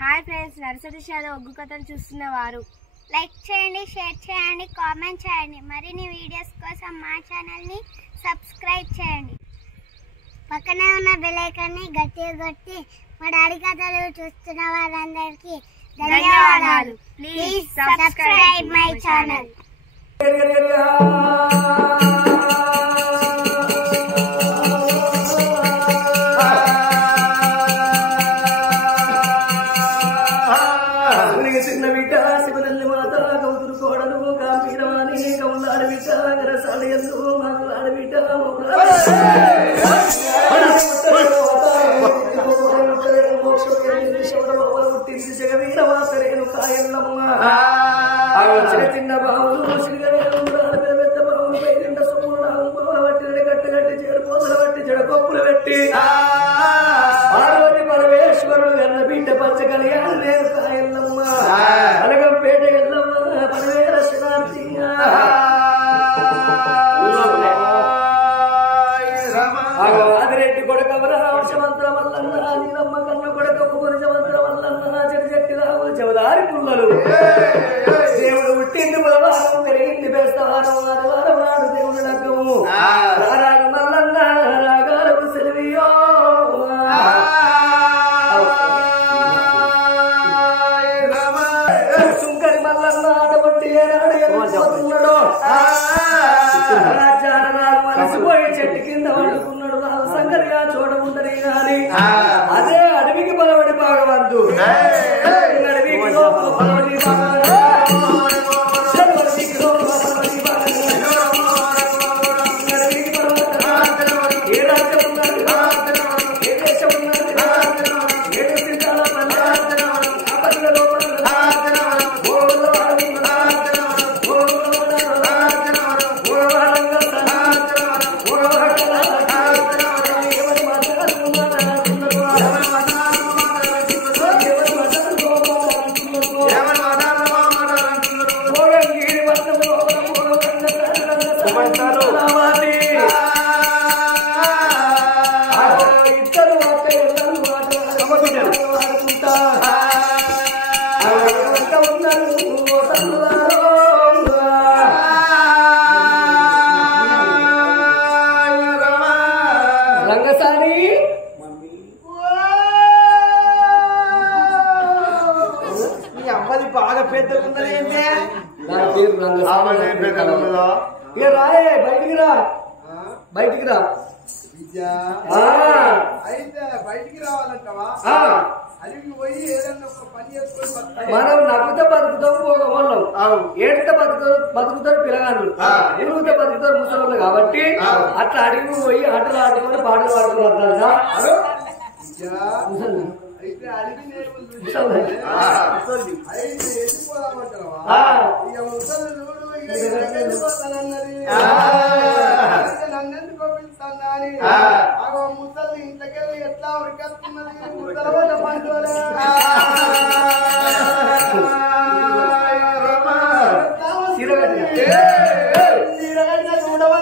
Hi friends, nursery shallow ఒగ్గు కథలు చూస్తున్నవారు like చేయండి, share చేయండి, కామెంట్ చేయండి. మరిన్ని వీడియోస్ కోసం మా ఛానల్ని సబ్స్క్రైబ్ చేయండి. పక్కనే ఉన్న బెల్ ఐకాన్ని గట్టిగా కొట్టి మా డాడీ కథలు చూస్తున్న వారందరికీ ధన్యవాదాలు. Please subscribe my channel. చిన్న బిడ్డ శివనల్లి మాత గౌతురు కోడలు కాంపీరవాణి గౌలాడ బిడ్డ గరసాలయందు మాట్లాడ బిడ్డ జగవీర మాతరేను కాయల్లమ్మ చిన్న బావులు పెద్ద బావులు పైన సొమ్ములు బట్టి కట్టి చేరుకోదల బట్టి చెడకొప్పులు పెట్టి పార్వతి పరమేశ్వరుడు కన్న బిడ్డ పచ్చ కళ్యాణం లేదు కాయల్లమ్మ అలగంపేట ఎల్లమ్మ పరమేర శనార్థి ఆదిరెడ్డి కొడుక వర్షమంత్రం వల్లన్న నీలమ్మ కన్న కొడుక పురుషమంత్రం వల్లన్న చెట్టు చెట్టు రావు చవదారి పుల్లలు దేవుడు పుట్టింది బలవారం పెరిగింది బేస్తవారం ఆదివారం నాడు దేవుడు లగ్గము రారాడు మల్లన్న రాగాలకు సెలవియో సుంకరి మల్లన్న ఆటపట్టి ఏనాడు ఎదుగుతున్నాడు మనిషిపోయి చెట్టు కింద వండుకున్నాడు రావు సంగరిగా చూడముండని గాని అదే అడవికి బలవడి భాగవంతు అడవికి బలవడి ఏ రాజ్యం ఉన్నది ఏ దేశం ఉన్నది ఏడు సిద్ధాల రంగసాని అమ్మది బాగా పెద్దగా ఉన్నది ఏంటి? నా పేరు ఇక రాయే బయటికి రా బయటికి రా అయితే బయటికి రావాలంటావా? అడిగి పోయి ఏదన్నా ఒక పని చేసుకొని బతకాలి. మనం నవ్వుతో బతుకుతాం పోగవాళ్ళం ఏడితే బతుకుతారు పిల్లగాళ్ళు ఎరుగుతే బతుకుతారు ముసలు కాబట్టి అట్లా అడిగి పోయి ఆటలు ఆడుకొని పాటలు పాడుకున్నారు అయితే అడిగి అయితే వెళ్ళిపోదామంటావా? ఇక ముసలి చూడు వెళ్ళిపోతానన్నది నన్నెందుకు పిలుస్తానని ముసలి ఇంట్లోకెళ్ళి ఎట్లా ఉరికేస్తున్నది ముసలవట పండుగ చూడవల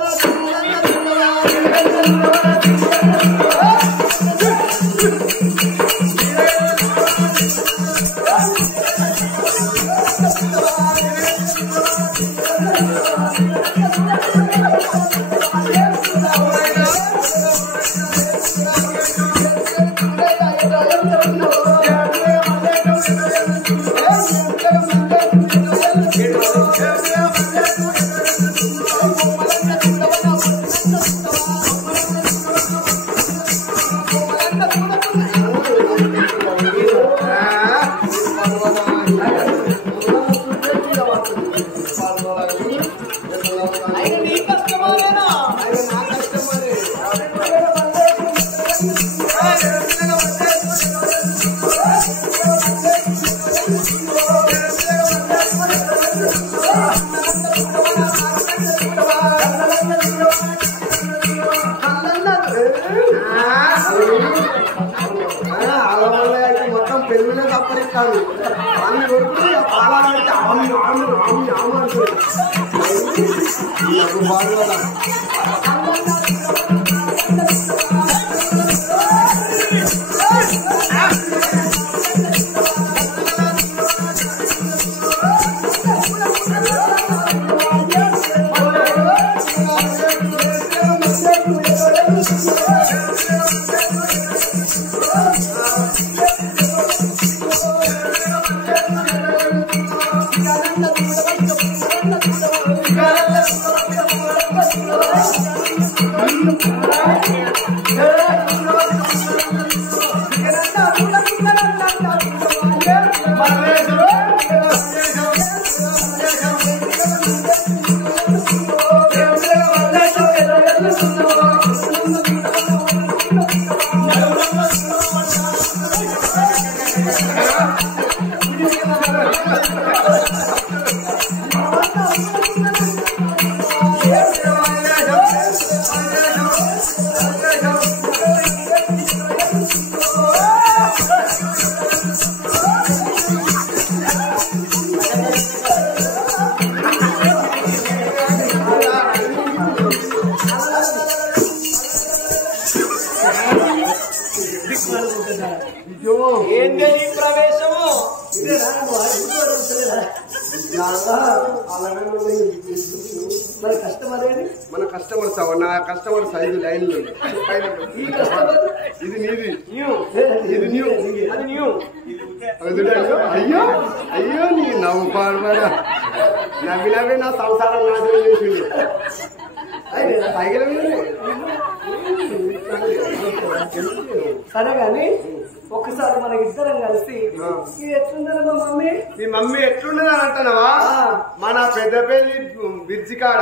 మొత్తం పెళ్ళిలో తప్పనిస్తాడు అన్ని కొడుకులు పాలాలంటే బాగా ఏంది ప్రవేశము మన కస్టమర్స్ నా కస్టమర్స్ 5 లైన్లు ఇది నీది ఇది న్యూ అది న్యూ అయ్యో అయ్యో నీ నవ్వు పాడబడా నవ్వి నవ్వి నా సంసారం నాశనం చేసింది సరే గాని ఒక్కసారి మన ఇద్దరం కలిసి ఇది ఎట్లుందని మా మమ్మీ మీ మమ్మీ ఎట్లుండదు అంటున్నావా మన పెద్దపల్లి బ్రిడ్జి కాడ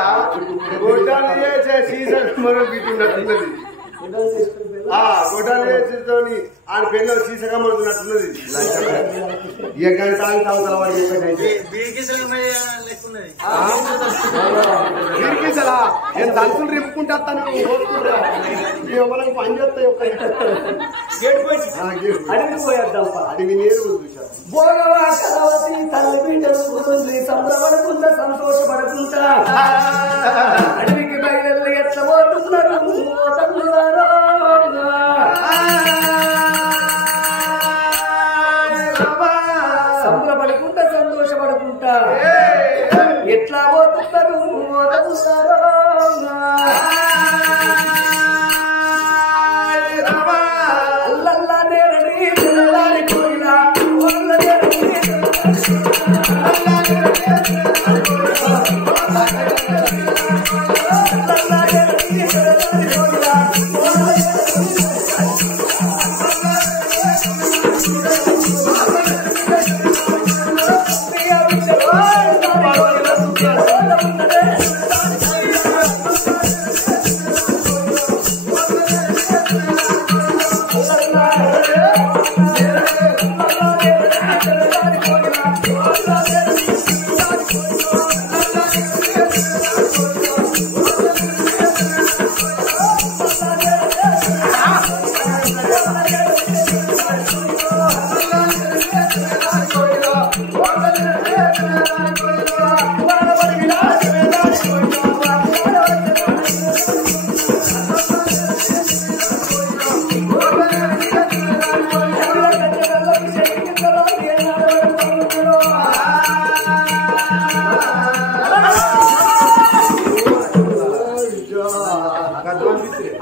గొడ్డాలు చేసే సీజన్ మనం బిట్టున్నట్టున్నది గొడ్డాలు చేసేతోని ఆడ పెళ్ళి సీసగా మడుతున్నట్టున్నది ఏ గంట అవతల వాడు చెప్పేటైతే బీరికిసలా నేను దంతులు రిప్పుకుంటా ఎవరికి పని చేస్తాయి ఒక్క అడిగి పోయేద్దాం అడిగి నేరు చూసారు భోగవా కలవతి తల్లి బిడ్డలు సంబరపడకుండా సంతోషపడకుండా అడవికి బయలు ఎట్లా పోతున్నారు సంబరపడకుండా సంతోషపడకుండా ఎట్లా పోతున్నారు అల్లల్లా నేరడి పిల్లలాడి కోయిలా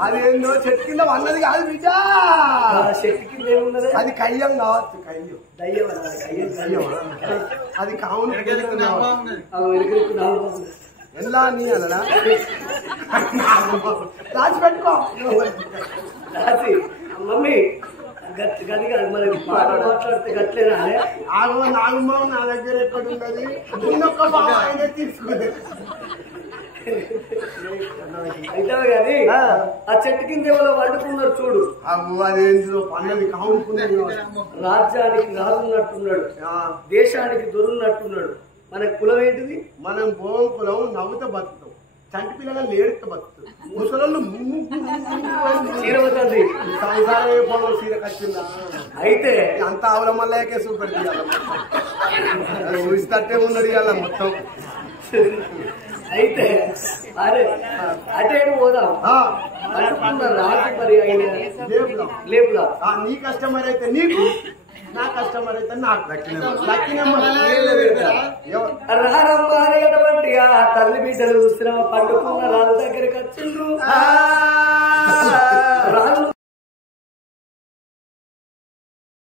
అదేందో చెట్టు కింద అన్నది కాదు బిడ్డ చెట్టు కింద ఏమున్నది అది కయ్యం కావచ్చు కయ్యం దయ్యం అది కావును ఎలా నీ అలా రాసి పెట్టుకో రాసి మమ్మీ గది కాదు మరి మాట్లాడితే గట్లేనా ఆగో నాగమ్మ నా దగ్గర ఎక్కడ ఉన్నది ఉన్నొక్క బాగా అయినా తీసుకుంది అయితే గాని ఆ చెట్టు కింద ఎవరో వండుకున్నారు చూడు అవ్వు అదేందో పండుగ కావునుకున్నది రాజ్యానికి రాజున్నట్టున్నాడు దేశానికి దొరున్నట్టున్నాడు మన కులం ఏంటిది మనం భోగం కులం నవ్వుతో బతుకుతాం చంటి పిల్లగా లేడుతో బతుకుతాం ముసలు చీరవుతుంది సంసారం పొలం చీర కట్టిందా అయితే అంత ఆవుల మల్లయ్యకే చూపెడుతుంది ఊరిస్తట్టే ఉన్నది అలా మొత్తం అయితే అరే అటే పోదాం అనుకున్న రాజు మరి అయిన లేపుదా నీ కస్టమర్ అయితే నీకు నా కస్టమర్ అయితే నాకు రారమ్మ అనేటువంటి ఆ తల్లి బిడ్డలు శ్రమ పండుకున్న రాజు దగ్గరికి వచ్చిండ్రు